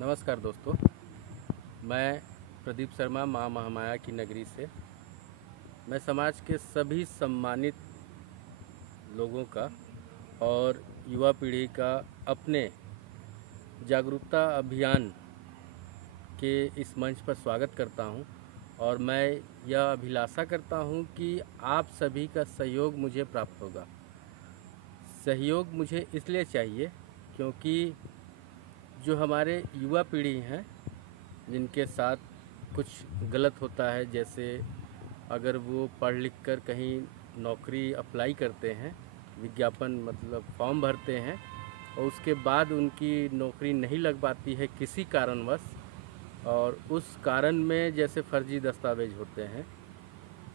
नमस्कार दोस्तों, मैं प्रदीप शर्मा माँ महामाया की नगरी से। मैं समाज के सभी सम्मानित लोगों का और युवा पीढ़ी का अपने जागरूकता अभियान के इस मंच पर स्वागत करता हूं और मैं यह अभिलाषा करता हूं कि आप सभी का सहयोग मुझे प्राप्त होगा। सहयोग मुझे इसलिए चाहिए क्योंकि जो हमारे युवा पीढ़ी हैं जिनके साथ कुछ गलत होता है, जैसे अगर वो पढ़ लिख कर कहीं नौकरी अप्लाई करते हैं, विज्ञापन मतलब फॉर्म भरते हैं और उसके बाद उनकी नौकरी नहीं लग पाती है किसी कारणवश, और उस कारण में जैसे फर्जी दस्तावेज होते हैं,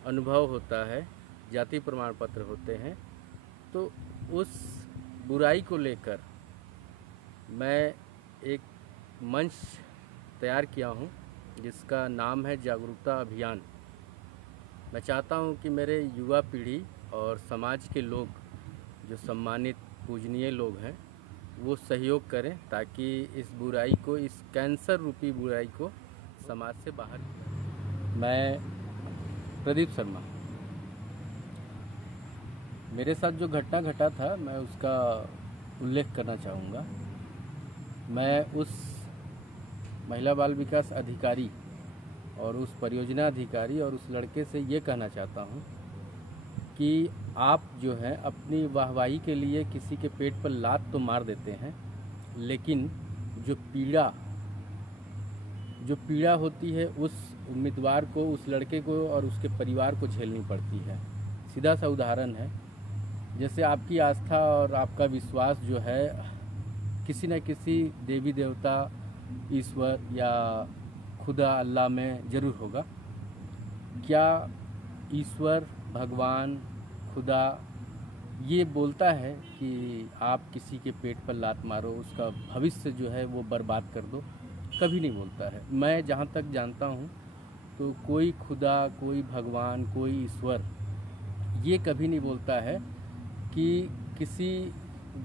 अनुभव होता है, जाति प्रमाण पत्र होते हैं, तो उस बुराई को लेकर मैं एक मंच तैयार किया हूँ जिसका नाम है जागरूकता अभियान। मैं चाहता हूँ कि मेरे युवा पीढ़ी और समाज के लोग, जो सम्मानित पूजनीय लोग हैं, वो सहयोग करें ताकि इस बुराई को, इस कैंसर रूपी बुराई को समाज से बाहर निकालें। मैं प्रदीप शर्मा, मेरे साथ जो घटना घटा था मैं उसका उल्लेख करना चाहूँगा। मैं उस महिला बाल विकास अधिकारी और उस परियोजना अधिकारी और उस लड़के से ये कहना चाहता हूँ कि आप जो हैं अपनी वाहवाही के लिए किसी के पेट पर लात तो मार देते हैं, लेकिन जो पीड़ा होती है उस उम्मीदवार को, उस लड़के को और उसके परिवार को झेलनी पड़ती है। सीधा सा उदाहरण है, जैसे आपकी आस्था और आपका विश्वास जो है किसी न किसी देवी देवता, ईश्वर या खुदा अल्लाह में ज़रूर होगा। क्या ईश्वर, भगवान, खुदा ये बोलता है कि आप किसी के पेट पर लात मारो, उसका भविष्य जो है वो बर्बाद कर दो? कभी नहीं बोलता है। मैं जहाँ तक जानता हूँ तो कोई खुदा, कोई भगवान, कोई ईश्वर ये कभी नहीं बोलता है कि किसी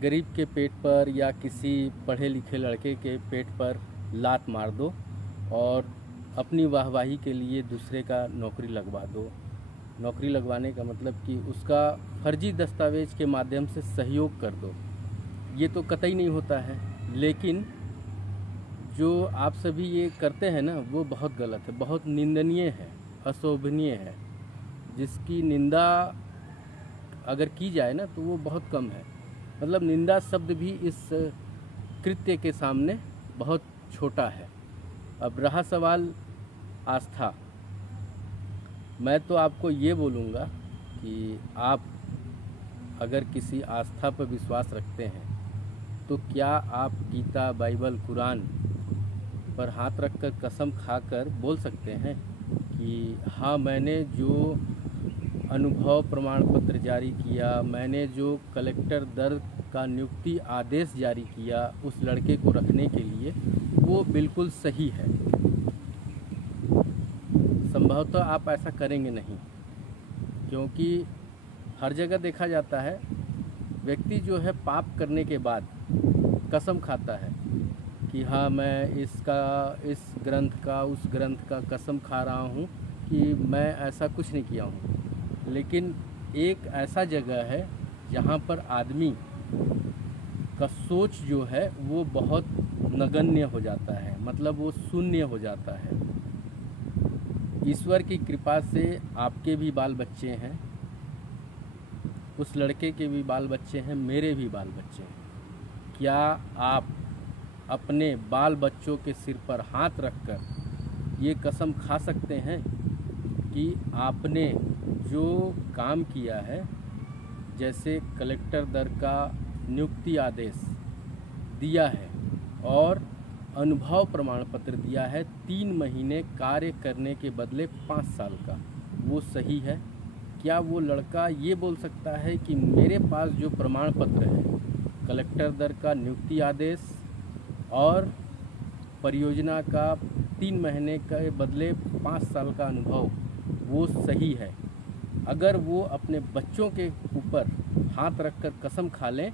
गरीब के पेट पर या किसी पढ़े लिखे लड़के के पेट पर लात मार दो और अपनी वाहवाही के लिए दूसरे का नौकरी लगवा दो। नौकरी लगवाने का मतलब कि उसका फर्जी दस्तावेज के माध्यम से सहयोग कर दो, ये तो कतई नहीं होता है। लेकिन जो आप सभी ये करते हैं ना, वो बहुत गलत है, बहुत निंदनीय है, अशोभनीय है। जिसकी निंदा अगर की जाए ना तो वो बहुत कम है। मतलब निंदा शब्द भी इस कृत्य के सामने बहुत छोटा है। अब रहा सवाल आस्था, मैं तो आपको ये बोलूँगा कि आप अगर किसी आस्था पर विश्वास रखते हैं तो क्या आप गीता, बाइबल, कुरान पर हाथ रखकर कसम खाकर बोल सकते हैं कि हाँ, मैंने जो अनुभव प्रमाण पत्र जारी किया, मैंने जो कलेक्टर दर का नियुक्ति आदेश जारी किया उस लड़के को रखने के लिए, वो बिल्कुल सही है? संभवतः आप ऐसा करेंगे नहीं, क्योंकि हर जगह देखा जाता है व्यक्ति जो है पाप करने के बाद कसम खाता है कि हाँ, मैं इस ग्रंथ का, उस ग्रंथ का कसम खा रहा हूँ कि मैं ऐसा कुछ नहीं किया हूँ। लेकिन एक ऐसा जगह है जहाँ पर आदमी का सोच जो है वो बहुत नगण्य हो जाता है, मतलब वो शून्य हो जाता है। ईश्वर की कृपा से आपके भी बाल बच्चे हैं, उस लड़के के भी बाल बच्चे हैं, मेरे भी बाल बच्चे हैं। क्या आप अपने बाल बच्चों के सिर पर हाथ रखकर ये कसम खा सकते हैं कि आपने जो काम किया है, जैसे कलेक्टर दर का नियुक्ति आदेश दिया है और अनुभव प्रमाण पत्र दिया है 3 महीने कार्य करने के बदले 5 साल का, वो सही है? क्या वो लड़का ये बोल सकता है कि मेरे पास जो प्रमाण पत्र है, कलेक्टर दर का नियुक्ति आदेश और परियोजना का 3 महीने के बदले 5 साल का अनुभव, वो सही है? अगर वो अपने बच्चों के ऊपर हाथ रखकर कसम खा लें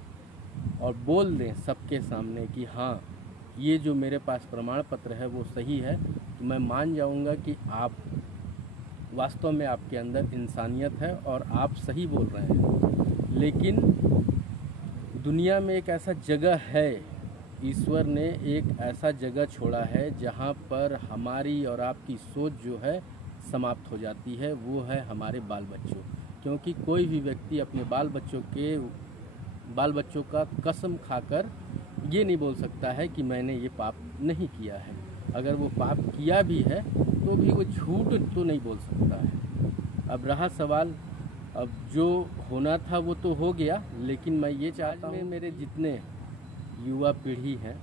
और बोल दें सबके सामने कि हाँ, ये जो मेरे पास प्रमाण पत्र है वो सही है, तो मैं मान जाऊंगा कि आप वास्तव में आपके अंदर इंसानियत है और आप सही बोल रहे हैं। लेकिन दुनिया में एक ऐसा जगह है, ईश्वर ने एक ऐसा जगह छोड़ा है जहाँ पर हमारी और आपकी सोच जो है समाप्त हो जाती है, वो है हमारे बाल बच्चों। क्योंकि कोई भी व्यक्ति अपने बाल बच्चों का कसम खाकर ये नहीं बोल सकता है कि मैंने ये पाप नहीं किया है। अगर वो पाप किया भी है तो भी वो झूठ तो नहीं बोल सकता है। अब रहा सवाल, अब जो होना था वो तो हो गया, लेकिन मैं ये चाहता हूँ मेरे जितने युवा पीढ़ी है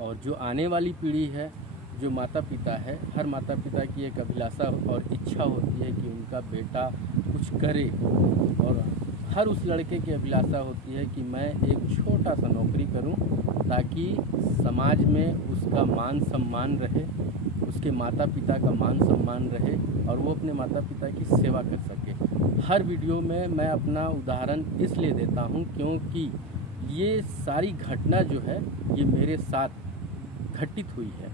और जो आने वाली पीढ़ी है, जो माता पिता है, हर माता पिता की एक अभिलाषा और इच्छा होती है कि उनका बेटा कुछ करे, और हर उस लड़के की अभिलाषा होती है कि मैं एक छोटा सा नौकरी करूं ताकि समाज में उसका मान सम्मान रहे, उसके माता पिता का मान सम्मान रहे और वो अपने माता पिता की सेवा कर सके। हर वीडियो में मैं अपना उदाहरण इसलिए देता हूं क्योंकि ये सारी घटना जो है ये मेरे साथ घटित हुई है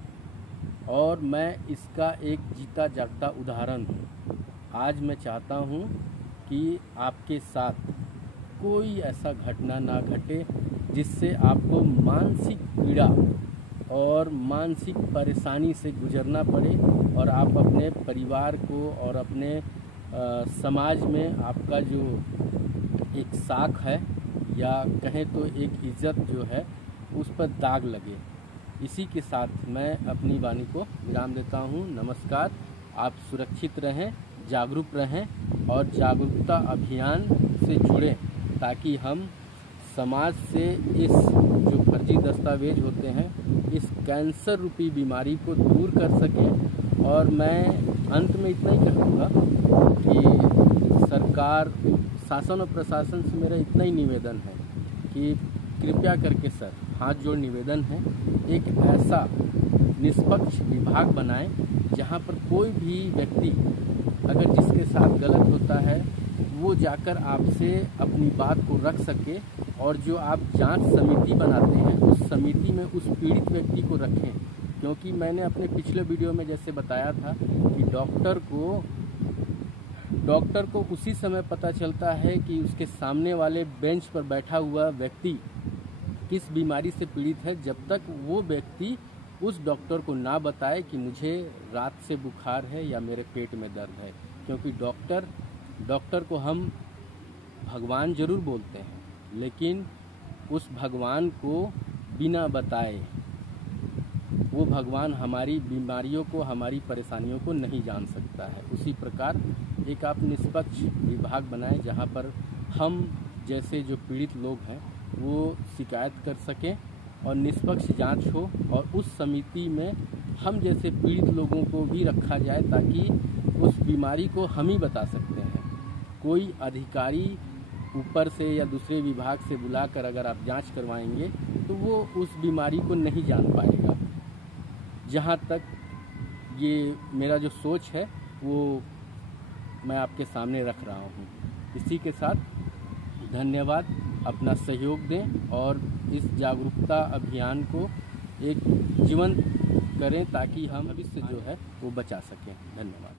और मैं इसका एक जीता जागता उदाहरण हूँ। आज मैं चाहता हूँ कि आपके साथ कोई ऐसा घटना ना घटे जिससे आपको मानसिक पीड़ा और मानसिक परेशानी से गुजरना पड़े और आप अपने परिवार को और अपने समाज में आपका जो एक साख है या कहें तो एक इज़्ज़त जो है उस पर दाग लगे। इसी के साथ मैं अपनी वाणी को विराम देता हूँ। नमस्कार। आप सुरक्षित रहें, जागरूक रहें और जागरूकता अभियान से जुड़ें ताकि हम समाज से इस जो फर्जी दस्तावेज होते हैं, इस कैंसर रूपी बीमारी को दूर कर सकें। और मैं अंत में इतना ही कहूँगा कि सरकार, शासन और प्रशासन से मेरा इतना ही निवेदन है कि कृपया करके सर, हाथ जोड़ निवेदन है, एक ऐसा निष्पक्ष विभाग बनाएं जहां पर कोई भी व्यक्ति अगर जिसके साथ गलत होता है वो जाकर आपसे अपनी बात को रख सके, और जो आप जांच समिति बनाते हैं उस समिति में उस पीड़ित व्यक्ति को रखें। क्योंकि मैंने अपने पिछले वीडियो में जैसे बताया था कि डॉक्टर को उसी समय पता चलता है कि उसके सामने वाले बेंच पर बैठा हुआ व्यक्ति किस बीमारी से पीड़ित है, जब तक वो व्यक्ति उस डॉक्टर को ना बताए कि मुझे रात से बुखार है या मेरे पेट में दर्द है। क्योंकि डॉक्टर को हम भगवान जरूर बोलते हैं, लेकिन उस भगवान को बिना बताए वो भगवान हमारी बीमारियों को, हमारी परेशानियों को नहीं जान सकता है। उसी प्रकार एक आप निष्पक्ष विभाग बनाएं जहां पर हम जैसे जो पीड़ित लोग हैं वो शिकायत कर सकें और निष्पक्ष जांच हो, और उस समिति में हम जैसे पीड़ित लोगों को भी रखा जाए ताकि उस बीमारी को हम ही बता सकते हैं। कोई अधिकारी ऊपर से या दूसरे विभाग से बुलाकर अगर आप जांच करवाएंगे तो वो उस बीमारी को नहीं जान पाएगा। जहाँ तक ये मेरा जो सोच है वो मैं आपके सामने रख रहा हूँ। इसी के साथ धन्यवाद। अपना सहयोग दें और इस जागरूकता अभियान को एक जीवंत करें ताकि हम भविष्य जो है वो बचा सकें। धन्यवाद।